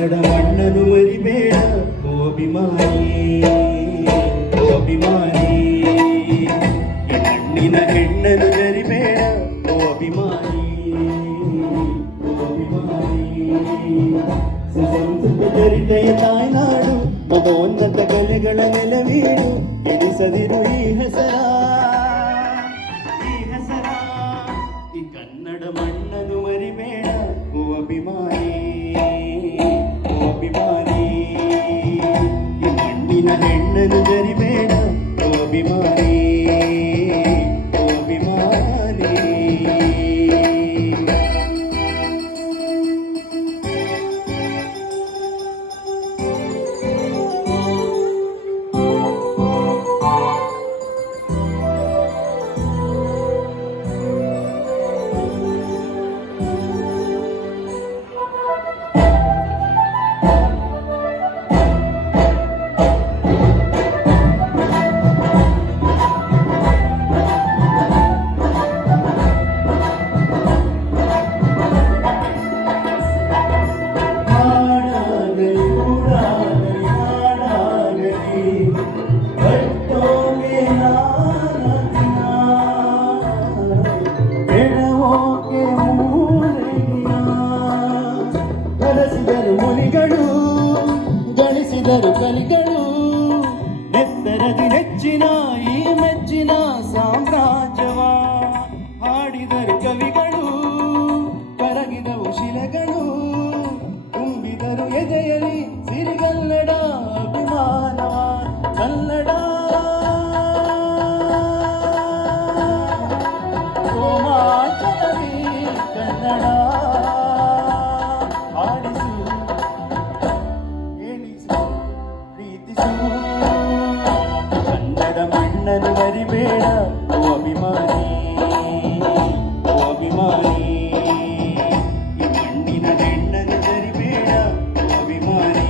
ಜಡಮಣ್ಣನು ಮರಿಬೇಡ. ಓ ಅಭಿಮಾನಿ ಓ ಅಭಿಮಾನಿ ಕಣ್ಣಿನ ಹೆಣ್ಣನು ಮರಿಬೇಡ. ಓ ಅಭಿಮಾನಿ ಓ ಅಭಿಮಾನಿ ಸುಸಂಸ್ಕೃತ ಚರಿತೆಯ ತಾಯ್ನಾಡು ಮಗೋನ್ನತ ಕಲೆಗಳ ನೆಲವೀಡು. ಎನಿಸದಿರು ಈ ಹೆಸರಾ ಈ ಮಣ್ಣಿನ ಹೆಣ್ಣನ್ನು ಜರಿಬೇಡ ಓ ಅಭಿಮಾನಿ ಜನಿಸಿದರು ಕಲಿಗಳು, ಎತ್ತರದಿ ಹೆಚ್ಚಿನ, ಈ ಮೆಚ್ಚಿನ ಸಾಮ್ರಾಜ್ಯವ. ಹಾಡಿದರು ಕವಿಗಳು, ಕರಗಿದವು ಶಿಲೆಗಳು, ತುಂಬಿದರು ಎದೆಯಲಿ ಸಿರಿಗನ್ನಡ ಅಭಿಮಾನವ. ಕನ್ನಡ ರೋಮಾಂಚನವೇ ಕನ್ನಡ. ಮರಿಬೇಡ ಓ ಅಭಿಮಾನಿ ಓ ಅಭಿಮಾನಿ ಈ ಮಣ್ಣಿನ ಹೆಣ್ಣನ್ನು ಜರಿಬೇಡ ಓ ಅಭಿಮಾನಿ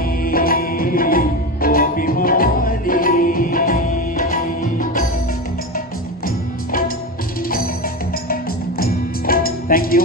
ಓ ಅಭಿಮಾನಿ ಥ್ಯಾಂಕ್ ಯು